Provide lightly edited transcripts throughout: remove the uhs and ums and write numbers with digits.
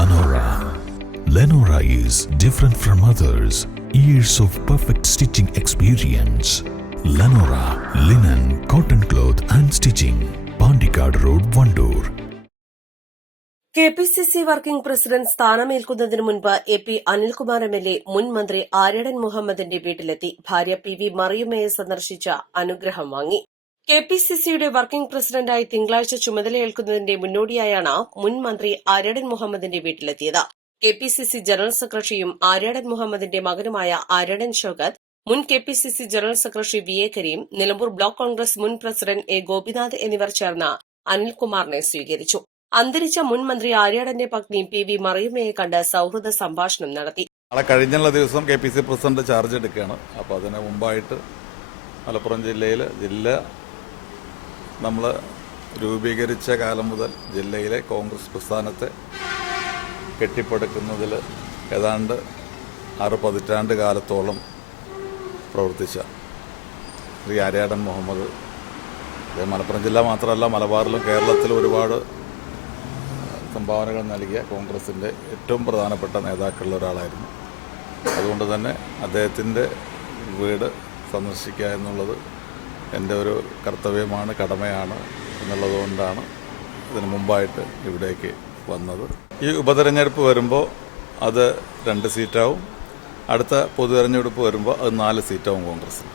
Lenora. Lenora is different from others. Years of perfect stitching experience. Lenora, linen, cotton cloth and stitching. Pandikad Road, Vandoor. KPCC working president സ്ഥാനമേൽക്കുന്നതിനു മുൻപ് A P. Anilkumar MLA. മുൻ മന്ത്രി ആര്യടൻ മുഹമ്മദിന്റെ വീട്ടിലെത്തി ഭാര്യ PV. മറിയുമ്മയെ സന്ദർശിച്ച അനുഗ്രഹം വാങ്ങി. കെപിസിസിയുടെ വർക്കിംഗ് പ്രസിഡന്റായി തിങ്കളാഴ്ച ചുമതലയേൽക്കുന്നതിന്റെ മുന്നോടിയായാണ് മുൻ മന്ത്രി ആര്യടൻ മുഹമ്മദിന്റെ വീട്ടിലെത്തിയത്. കെപിസിസി ജനറൽ സെക്രട്ടറിയും ആര്യടൻ മുഹമ്മദിന്റെ മകനുമായ ആര്യടൻ ഷൌക്കത്ത്, മുൻ KPCC general secretary V A. Kareem, Nilambur block Congress മുൻ പ്രസിഡന്റ് എ. ഗോപിനാഥ് എന്നിവർ ചേർന്ന് അനിൽകുമാറിനെ സ്വീകരിച്ചു. അന്തരിച്ച മുൻ മന്ത്രി ആര്യാടന്റെ പത്നി പി.വി. മറിയുമ്മയെ കണ്ട് സൌഹൃദ സംഭാഷണം നടത്തി. കഴിഞ്ഞുള്ള ദിവസം കെ.പി.സി. പ്രസിഡന്റ് ചാർജ് എടുക്കുകയാണ്. അപ്പോൾ അതിന് മുമ്പായിട്ട് മലപ്പുറം ജില്ല നമ്മൾ രൂപീകരിച്ച കാലം മുതൽ ജില്ലയിലെ കോൺഗ്രസ് പ്രസ്ഥാനത്തെ കെട്ടിപ്പടുക്കുന്നതിൽ ഏതാണ്ട് 6 പതിറ്റാണ്ട് കാലത്തോളം പ്രവർത്തിച്ച ശ്രീ ആര്യാടൻ മുഹമ്മദ് മലപ്പുറം ജില്ല മാത്രമല്ല മലബാറിലും കേരളത്തിലും ഒരുപാട് സംഭാവനകൾ നൽകിയ കോൺഗ്രസിൻ്റെ ഏറ്റവും പ്രധാനപ്പെട്ട നേതാക്കളിൽ ഒരാളായിരുന്നു. അതുകൊണ്ട് തന്നെ അദ്ദേഹത്തിൻ്റെ വീട് സന്ദർശിക്കുക എന്നുള്ളത് എൻ്റെ ഒരു കർത്തവ്യമാണ്, കടമയാണ് എന്നുള്ളതുകൊണ്ടാണ് ഇതിന് മുമ്പായിട്ട് ഇവിടേക്ക് വന്നത്. ഈ ഉപതെരഞ്ഞെടുപ്പ് വരുമ്പോൾ അത് 2 സീറ്റാവും, അടുത്ത പൊതു തെരഞ്ഞെടുപ്പ് വരുമ്പോൾ അത് 4 സീറ്റാവും കോൺഗ്രസിന്.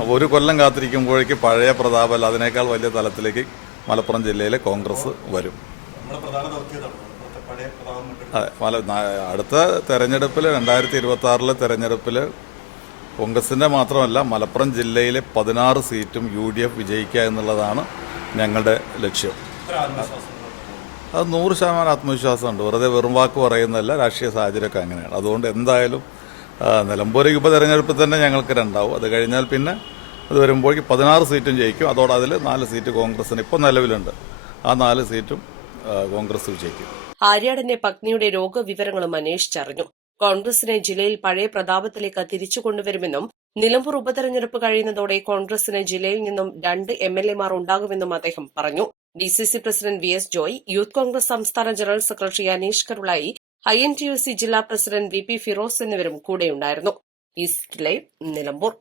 അപ്പോൾ ഒരു കൊല്ലം കാത്തിരിക്കുമ്പോഴേക്ക് പഴയ പ്രതാപല്ല, അതിനേക്കാൾ വലിയ തലത്തിലേക്ക് മലപ്പുറം ജില്ലയിലെ കോൺഗ്രസ് വരും. അടുത്ത തെരഞ്ഞെടുപ്പിൽ 2026 തെരഞ്ഞെടുപ്പിൽ കോൺഗ്രസിൻ്റെ മാത്രമല്ല മലപ്പുറം ജില്ലയിലെ 16 സീറ്റും UDF വിജയിക്കുക എന്നുള്ളതാണ് ഞങ്ങളുടെ ലക്ഷ്യം. അത് 100% ആത്മവിശ്വാസമുണ്ട്. വെറുതെ വെറും വാക്ക് പറയുന്നതല്ല, രാഷ്ട്രീയ സാഹചര്യമൊക്കെ അങ്ങനെയാണ്. അതുകൊണ്ട് എന്തായാലും നിലമ്പൂർ ഉപതെരഞ്ഞെടുപ്പിൽ തന്നെ ഞങ്ങൾക്ക് 2 അത് കഴിഞ്ഞാൽ പിന്നെ അത് വരുമ്പോഴേക്ക് 16 സീറ്റും ജയിക്കും. അതോടെ അതിൽ 4 സീറ്റ് കോൺഗ്രസിന് ഇപ്പോൾ നിലവിലുണ്ട്. ആ 4 സീറ്റും കോൺഗ്രസ് വിജയിക്കും. ആര്യാടന്റെ പത്നിയുടെ രോഗവിവരങ്ങളും അന്വേഷിച്ചറിഞ്ഞു. കോൺഗ്രസിനെ ജില്ലയിൽ പഴയ പ്രതാപത്തിലേക്ക് തിരിച്ചു കൊണ്ടുവരുമെന്നും നിലമ്പൂർ ഉപതെരഞ്ഞെടുപ്പ് കഴിയുന്നതോടെ കോൺഗ്രസിന് ജില്ലയിൽ നിന്നും 2 MLA-മാർ ഉണ്ടാകുമെന്നും അദ്ദേഹം പറഞ്ഞു. DCC president VS Joy, youth Congress സംസ്ഥാന general secretary Aneesh Karulai, INTUC ജില്ലാ പ്രസിഡന്റ് VP ഫിറോസ് എന്നിവരും കൂടെയുണ്ടായിരുന്നു. East live, Nilambur.